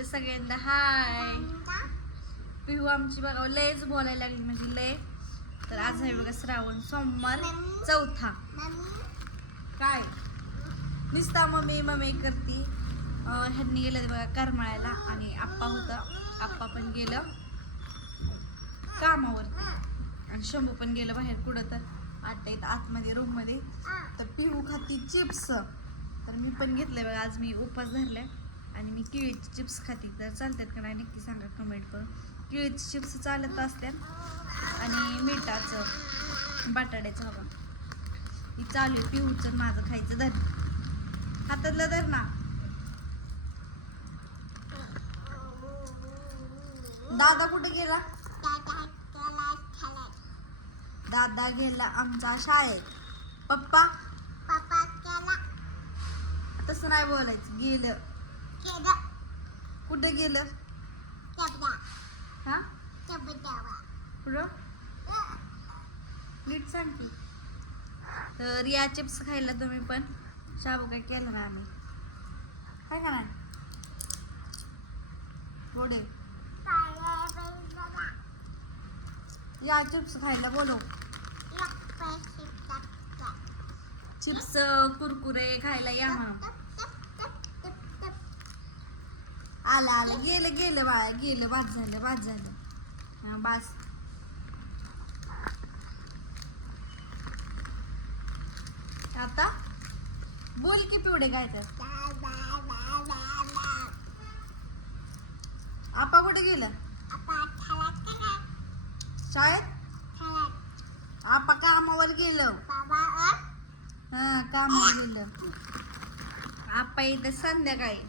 तर सगळ्यांना हाय. पिहू आमची बघा लयच बोलायला लागली म्हणजे लय. तर आज आहे बघा श्रावण सोमवार चौथा. काय? निस्ता मम्मी मम्मी करती. ह्यांनी गेलं बघा करमाळ्याला आणि आप्पा होता. आप्पा पण गेलं. कामावर आणि शंभू पण गेलं बाहेर कुठं तर. आता इथं आतमध्ये रूममध्ये तर पिहू खाती चिप्स. तर मी पण घेतले बघा आज मी उपास धरलाय. आणि मी केळीची चिप्स खाती. तर चालतात का नाही नक्की सांगा कमेंट करून. केळीची चिप्स चालत असतात आणि मिठाचं बटाट्याचं हवा. ही चालू आहे पिहूचं माझं खायचं धर हातातलं धर ना. दादा कुठे गेला? दादा गेला आमचा शाळेत. पप्पा? तसं नाही बोलायचं. गेलं. कुठे गेलं? हा? नीट सांग की. तर या चिप्स खायला तुम्ही पण? शाबू काय केलं ना आम्ही. काय नाही थोडे या चिप्स खायला बोलो चिप्स कुरकुरे खायला या म्हणून. आलं आलं. गेलं गेलं बाळा गेलं. बाद झालं बाद झालं. बास आता? बोल की पिवडे काय तर. आपा कुठे गेलं? शाळेत आपा कामावर गेलं. हा कामावर गेलं. आपा इथं संध्याकाळी.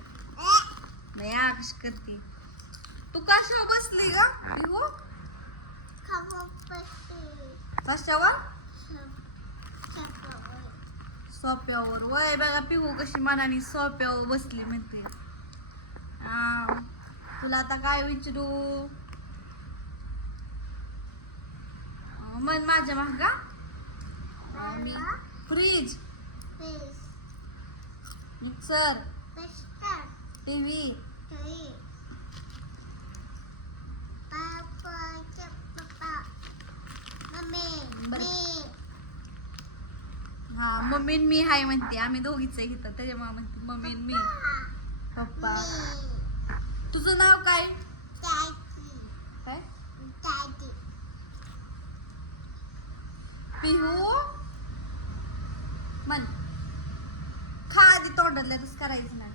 नाही आकश करते. तू कशावर बसली ग? पिहू कशावर? सोप्यावर. वय बघा पिहू कशी मनाने सोप्यावर बसली म्हणते. आ, तुला आता काय विचारू? मन माझ्या मागा. मी फ्रीज. मिक्सर. टीव्ही. हा मम्मी आणि मी हाय म्हणते. आम्ही दोघीच घेतात त्याच्यामुळे म्हणते मम्मी मी. पप्पा. तुझं नाव काय? काय? पिहू. मन खा आधी तोंडातल्या तसं करायचं ना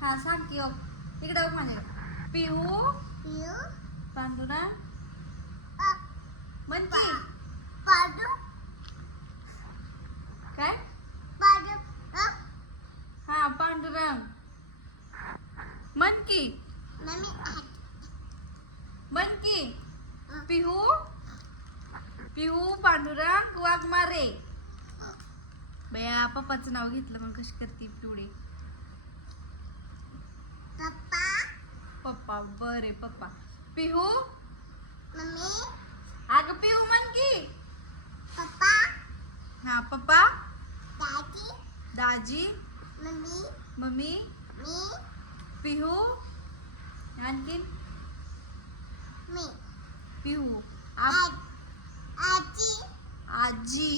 हा सांग की ओ इकडे माझ्या पिहू पांडुरा की. काय? हा पांडुरंग मन की. मन की. पिहू पिहू पांडुरंग वाघमारे. बया पप्पाचं नाव घेतलं मग कशी करते पिवडे पप्पा बरे पप्पा. पिहू? अगं पिहू मन की. हा पप्पा? दाजी? मम्मी? पिहू? आणखीन? पिहू. आप आजी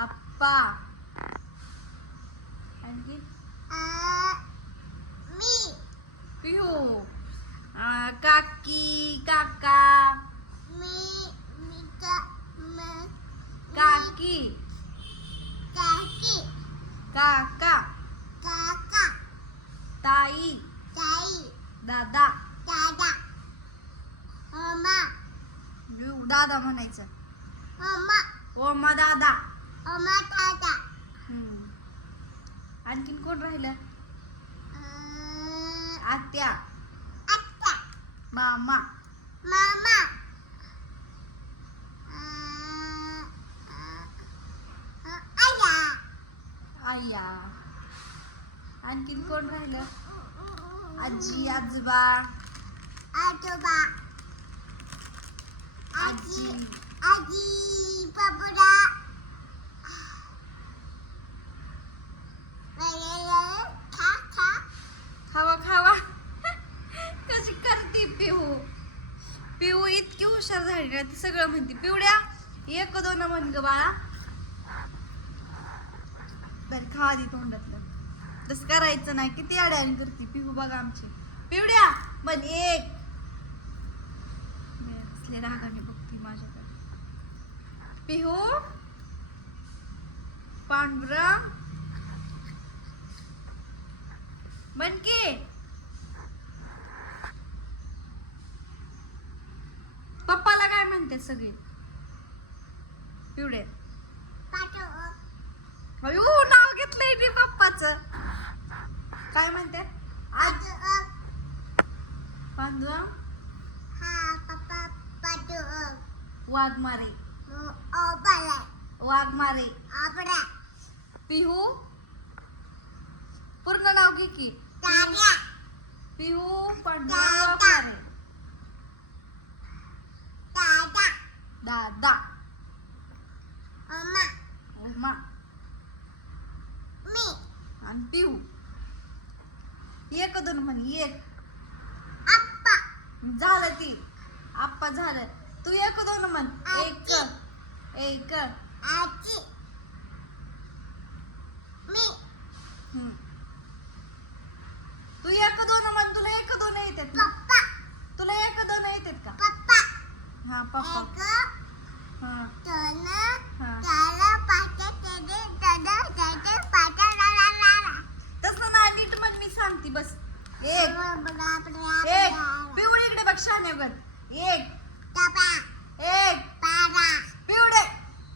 आप्पा? आणखीन? पिहू अं, काकी काका. काकी. काका. ताई. दादा. पिहू दादा म्हणायचं. ओमा दादा. हम्म. आणखीन कोण राहिलं? आत्या मामा Mama. Ayah. आया आणखीन कोण राहिलं आजी आजोबा Adoba. आजी Aji. Aji. Babura. Kaka. खावा खा आहे का ती सगळं म्हणते पिवड्या एक दोन म्हण ग बाळा. बर खा आधी तोंडातलं. तसं करायचं नाही किती अड्याने करते पिहू बघा आमची. पिवड्या पण एक. असले रागाने बघते माझ्याकडे. पिहू पांढरा. बनकी म्हणते सगळे. पाठव. अयो नाव घेतलंय मी पप्पाच काय म्हणते? आज हा पाठव. वाघमारे ओ बाला. वाघमारे आपडा पिहू? पूर्ण नाव घे की. पिहू पांडवा वाघमारे दादा दादा मम्मा उमा मी पिहू एक दोन म्हण एक. आप्पा. झालं ती. आप्पा झालं. तू एक दोन म्हण. एक. एक. आजी. मी. तू एक दोन म्हण तुला एक दोन येतात पप्पा. तुला एक दोन येतात का? पप्पा. हा पप्पा. हा. दोन. हा चार पाच तेरे दादा दादा पाटा ला ला ला ला तसं नाही नीट म्हण मी सांगते बस एक बडा बडा एक पिवळी इकडे एक. टपा एक. पारा पिवडे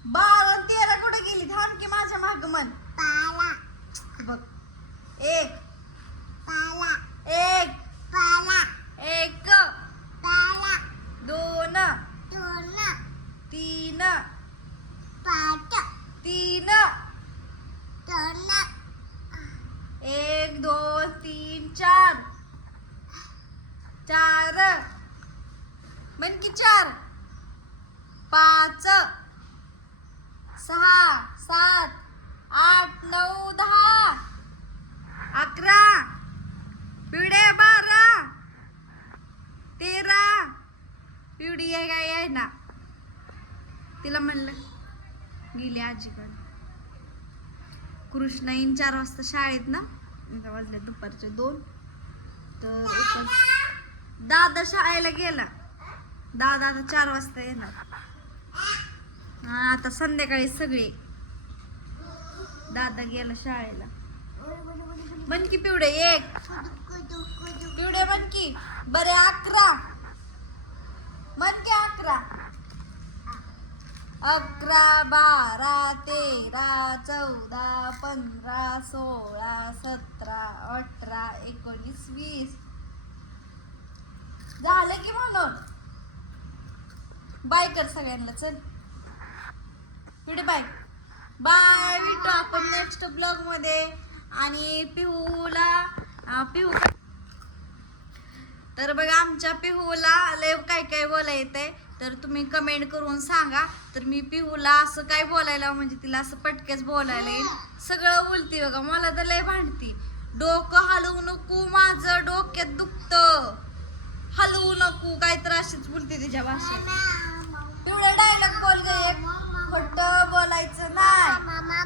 बारा तेरा कुठे गेली? थांब की माझ्या माग म्हण. पाला बघ. एक. एक. एक. दोन. तीन. तीन. एक दोन तीन चार. चार. म्हण की चार. पाच सहा सात आठ नऊ दहा. अकरा पिढे बारा. तेरा. पिवडी आहे काय आहे ना? तिला म्हणलं गेली आजीकडे. कृष्णा येईन चार वाजता शाळेत ना? वाजले दुपारचे दोन. तर दादा शाळेला गेला. दादा आता चार वाजता येणार. हा, आता संध्याकाळी सगळे. दादा गेला शाळेला. म्हण की पिवडे एक. पिवडे म्हण की बरे अकरा. म्हण की अकरा. अकरा बारा तेरा चौदा पंधरा सोळा सतरा अठरा एकोणीस वीस. झालं की म्हणून. बाय कर सगळ्यांना चल. पुढे बाय. बाय भेटू आपण नेक्स्ट ब्लॉगमध्ये. आणि पिहूला पिहू. तर बघा आमच्या पिहूला लय काय काय बोलाय येतंय. तर तुम्ही कमेंट करून सांगा. तर मी पिहूला असं काय बोलायला म्हणजे तिला असं पटकेच बोलायला येईल. सगळं बोलती बघा मला तर लय भांडती. डोकं हलवू नको माझं डोक्यात दुखतं. हलवू नको काय तर अशीच बोलते तिच्या भाषेत. पिवळं डायलॉग बोल गे खट्ट खोट बोलायचं नाही. मामा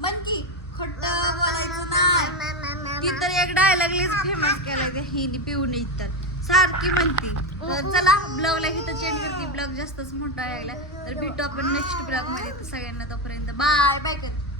म्हण की खोट बोलायचं नाही. ती तर एक डायलॉग लीच फेमस केलाय त्या हिने पिऊन इतर. सारखी म्हणती. तर चला ब्लॉगला इथं चेंज करते. ब्लॉग जास्तच मोठा लागला. तर भेटू आपण नेक्स्ट ब्लॉगमध्ये. सगळ्यांना तोपर्यंत बाय बाय कर बाय